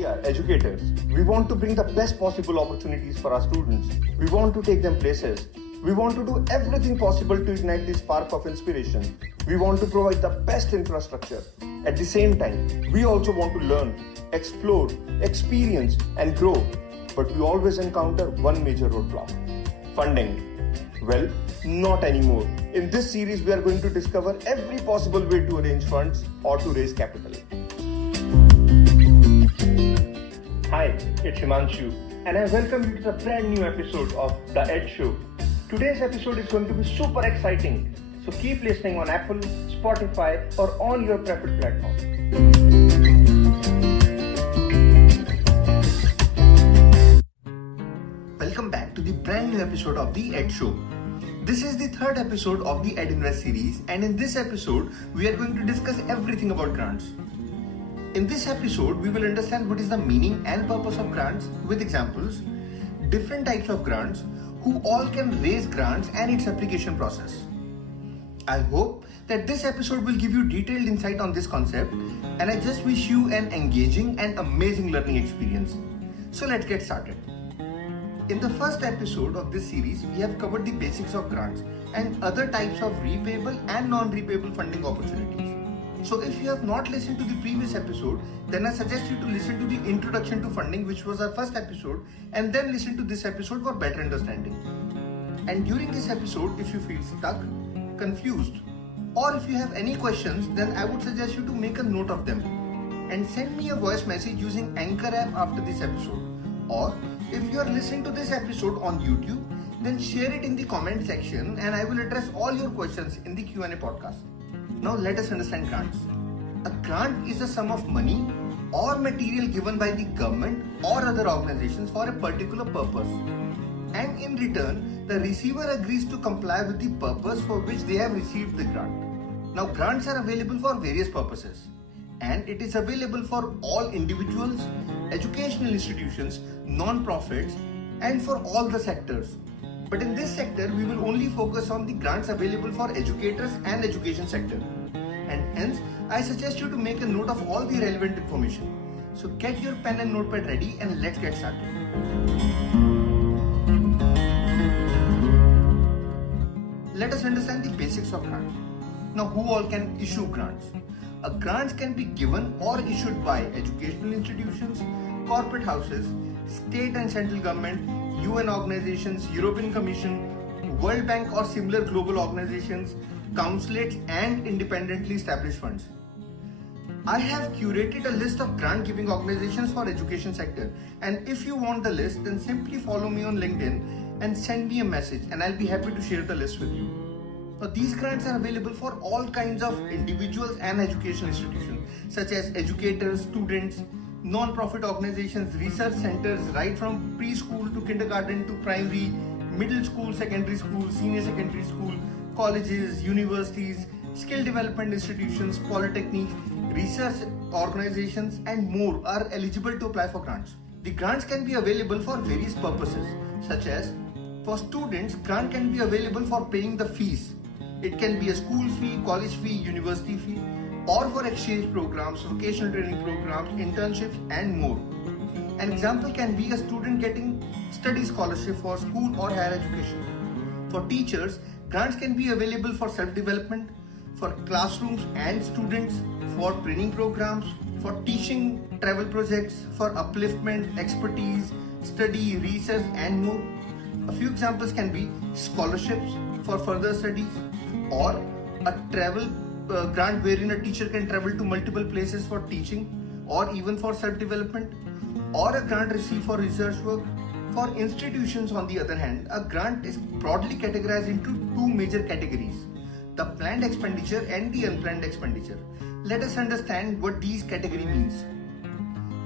We are educators. We want to bring the best possible opportunities for our students. We want to take them places. We want to do everything possible to ignite this spark of inspiration. We want to provide the best infrastructure. At the same time, we also want to learn, explore, experience, and grow. But we always encounter one major roadblock: funding. Well, not anymore. In this series, we are going to discover every possible way to arrange funds or to raise capital. Hi, it's Himanshu, and I welcome you to the brand new episode of The Ed Show. Today's episode is going to be super exciting, so keep listening on Apple, Spotify, or on your preferred platform. Welcome back to the brand new episode of The Ed Show. This is the third episode of the Ed Invest series, and in this episode, we are going to discuss everything about grants. In this episode, we will understand what is the meaning and purpose of grants with examples, different types of grants, who all can raise grants and its application process. I hope that this episode will give you detailed insight on this concept, and I just wish you an engaging and amazing learning experience. So let's get started. In the first episode of this series, we have covered the basics of grants and other types of repayable and non-repayable funding opportunities. So if you have not listened to the previous episode, then I suggest you to listen to the introduction to funding, which was our first episode, and then listen to this episode for better understanding. And during this episode, if you feel stuck, confused, or if you have any questions, then I would suggest you to make a note of them and send me a voice message using Anchor app after this episode. Or if you are listening to this episode on YouTube, then share it in the comment section and I will address all your questions in the Q&A podcast. Now let us understand grants. A grant is a sum of money or material given by the government or other organizations for a particular purpose. And in return, the receiver agrees to comply with the purpose for which they have received the grant. Now grants are available for various purposes, and it is available for all individuals, educational institutions, non-profits, and for all the sectors. But in this sector, we will only focus on the grants available for educators and education sector. And hence, I suggest you to make a note of all the relevant information. So get your pen and notepad ready and let's get started. Let us understand the basics of grants. Now, who all can issue grants? Grants can be given or issued by educational institutions, corporate houses, state and central government, UN organizations, European Commission, World Bank or similar global organizations, consulates and independently established funds. I have curated a list of grant giving organizations for education sector, and if you want the list, then simply follow me on LinkedIn and send me a message and I'll be happy to share the list with you. Now, these grants are available for all kinds of individuals and educational institutions such as educators, students, non-profit organizations, research centers, right from preschool to kindergarten to primary, middle school, secondary school, senior secondary school, colleges, universities, skill development institutions, polytechnics, research organizations, and more are eligible to apply for grants. The grants can be available for various purposes, such as for students, grant can be available for paying the fees. It can be a school fee, college fee, university fee, or for exchange programs, vocational training programs, internships, and more. An example can be a student getting study scholarship for school or higher education. For teachers, grants can be available for self-development, for classrooms and students, for training programs, for teaching travel projects, for upliftment, expertise, study, research, and more. A few examples can be scholarships for further studies, or a travel grant wherein a teacher can travel to multiple places for teaching or even for self-development, or a grant received for research work. For institutions, on the other hand, a grant is broadly categorized into two major categories: the planned expenditure and the unplanned expenditure. Let us understand what these category means.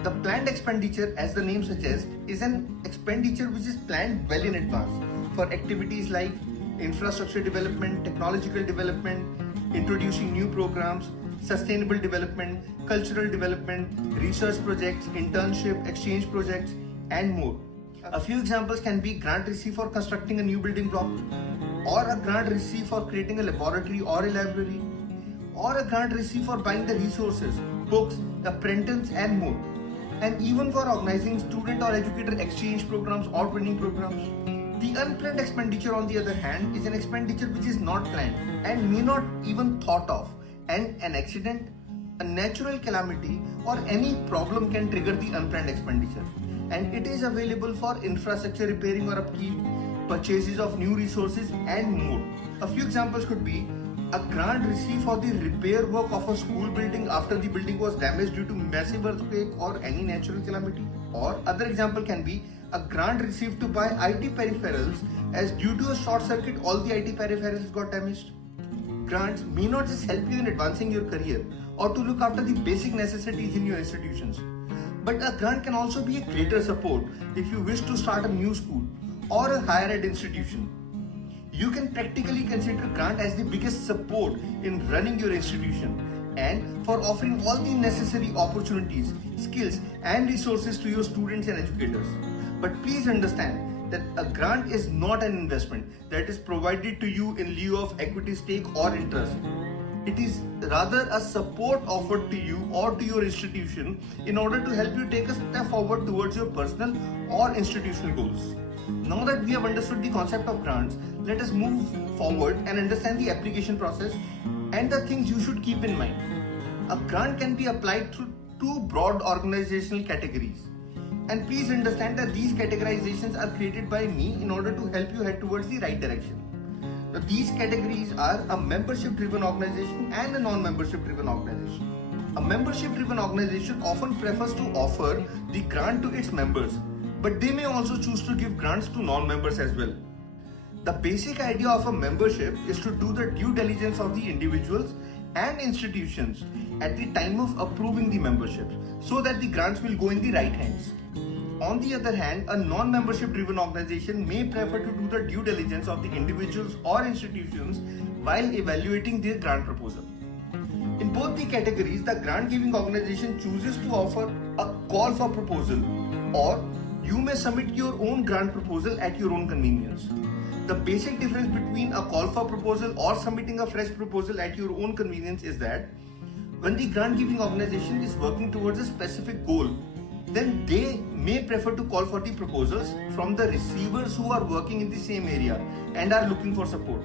The planned expenditure, as the name suggests, is an expenditure which is planned well in advance for activities like infrastructure development, technological development, introducing new programs, sustainable development, cultural development, research projects, internship, exchange projects, and more. A few examples can be grant received for constructing a new building block, or a grant received for creating a laboratory or a library, or a grant received for buying the resources, books, apprentices, and more. and even for organizing student or educator exchange programs or training programs. The unplanned expenditure, on the other hand, is an expenditure which is not planned and may not even thought of, and an accident, a natural calamity, or any problem can trigger the unplanned expenditure, and it is available for infrastructure repairing or upkeep, purchases of new resources, and more. A few examples could be a grant received for the repair work of a school building after the building was damaged due to massive earthquake or any natural calamity. Or other example can be a grant received to buy IT peripherals as due to a short circuit all the IT peripherals got damaged. Grants may not just help you in advancing your career or to look after the basic necessities in your institutions, but a grant can also be a greater support if you wish to start a new school or a higher ed institution. You can practically consider grant as the biggest support in running your institution and for offering all the necessary opportunities, skills and resources to your students and educators. But please understand that a grant is not an investment that is provided to you in lieu of equity stake or interest. It is rather a support offered to you or to your institution in order to help you take a step forward towards your personal or institutional goals. Now that we have understood the concept of grants, let us move forward and understand the application process and the things you should keep in mind. A grant can be applied through two broad organizational categories. And please understand that these categorizations are created by me in order to help you head towards the right direction. Now, these categories are a membership-driven organization and a non-membership-driven organization. A membership-driven organization often prefers to offer the grant to its members, but they may also choose to give grants to non-members as well. The basic idea of a membership is to do the due diligence of the individuals and institutions at the time of approving the membership so that the grants will go in the right hands. On the other hand, a non-membership driven organization may prefer to do the due diligence of the individuals or institutions while evaluating their grant proposal. In both the categories, the grant giving organization chooses to offer a call for proposal, or you may submit your own grant proposal at your own convenience. The basic difference between a call for proposal or submitting a fresh proposal at your own convenience is that when the grant giving organization is working towards a specific goal, then they may prefer to call for the proposals from the receivers who are working in the same area and are looking for support.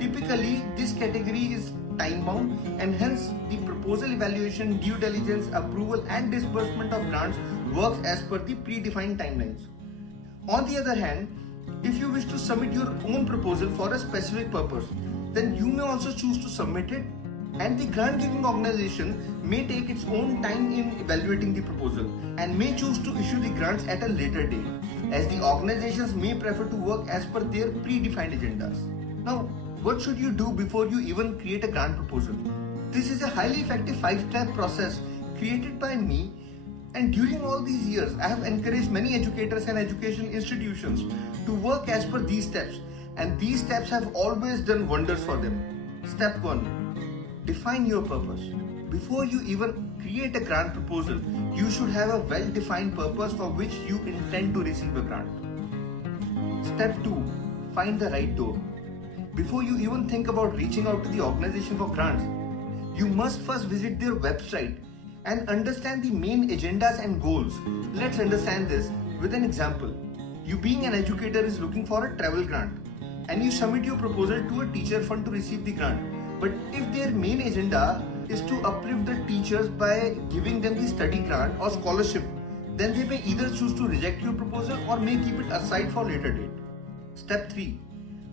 Typically, this category is time bound, and hence the proposal evaluation, due diligence, approval and disbursement of grants works as per the predefined timelines. On the other hand, if you wish to submit your own proposal for a specific purpose, then you may also choose to submit it, and the grant giving organization may take its own time in evaluating the proposal and may choose to issue the grants at a later date, as the organizations may prefer to work as per their predefined agendas. Now, what should you do before you even create a grant proposal? This is a highly effective 5-step process created by me, and during all these years I have encouraged many educators and educational institutions to work as per these steps, and these steps have always done wonders for them. Step 1. Define your purpose. Before you even create a grant proposal, you should have a well-defined purpose for which you intend to receive a grant. Step 2. Find the right door. Before you even think about reaching out to the organization for grants, you must first visit their website and understand the main agendas and goals. Let's understand this with an example. You being an educator is looking for a travel grant, and you submit your proposal to a teacher fund to receive the grant. But if their main agenda is to uplift the teachers by giving them the study grant or scholarship, then they may either choose to reject your proposal or may keep it aside for later date. Step 3.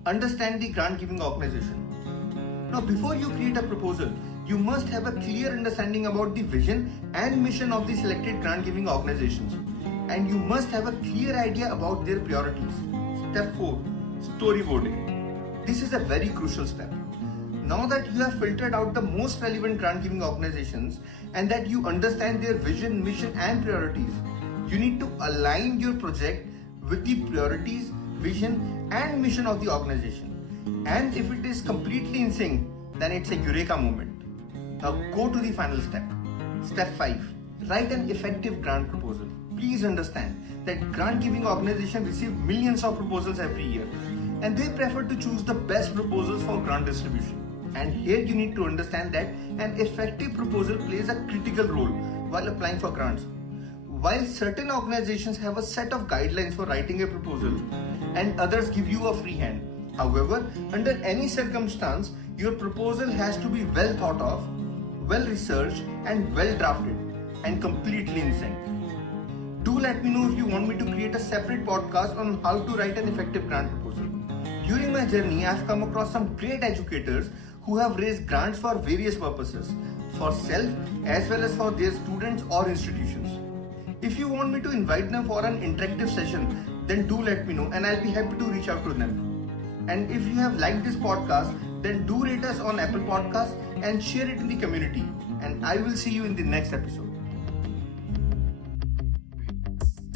Understand the grant giving organization. Now, before you create a proposal, you must have a clear understanding about the vision and mission of the selected grant giving organizations, and you must have a clear idea about their priorities. Step 4. Storyboarding. This is a very crucial step. Now that you have filtered out the most relevant grant giving organizations and that you understand their vision, mission and priorities, you need to align your project with the priorities, vision and mission of the organization. And if it is completely in sync, then it's a eureka moment. Now go to the final step. Step 5. Write an effective grant proposal. Please understand that grant giving organizations receive millions of proposals every year, and they prefer to choose the best proposals for grant distribution. And here you need to understand that an effective proposal plays a critical role while applying for grants. While certain organizations have a set of guidelines for writing a proposal and others give you a free hand. However, under any circumstance, your proposal has to be well thought of, well researched and well drafted and completely in sync. Do let me know if you want me to create a separate podcast on how to write an effective grant proposal. During my journey, I have come across some great educators who have raised grants for various purposes, for self as well as for their students or institutions. If you want me to invite them for an interactive session, then do let me know and I'll be happy to reach out to them. And if you have liked this podcast, then do rate us on Apple Podcasts and share it in the community. And I will see you in the next episode.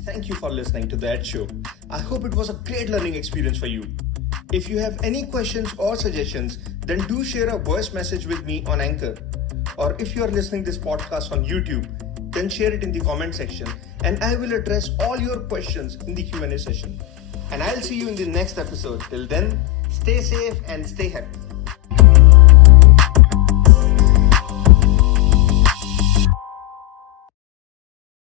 Thank you for listening to that show. I hope it was a great learning experience for you. If you have any questions or suggestions, then do share a voice message with me on Anchor. Or if you are listening to this podcast on YouTube, then share it in the comment section and I will address all your questions in the Q&A session. And I'll see you in the next episode. Till then, stay safe and stay happy.